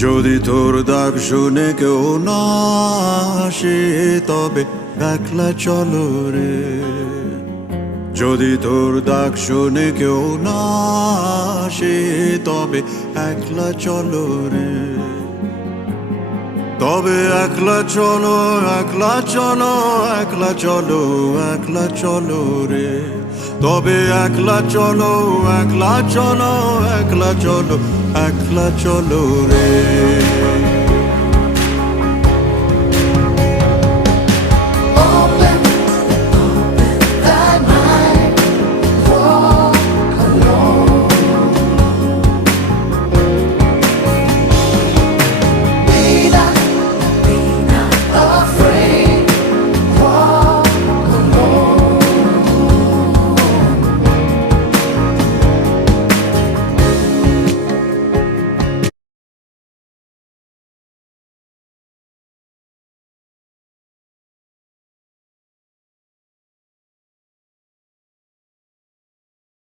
যদি তোর ডাক শুনে কেউ না আসে তবে একলা চলো রে। যদি তোর ডাক শুনে কেউ না আসে তবে একলা চলো রে। তবে একলা চলো, একলা চলো, একলা চলো, একলা চলো রে। তবে একলা চলো, একলা চলো, একলা চলো, একলা চলো রে। Open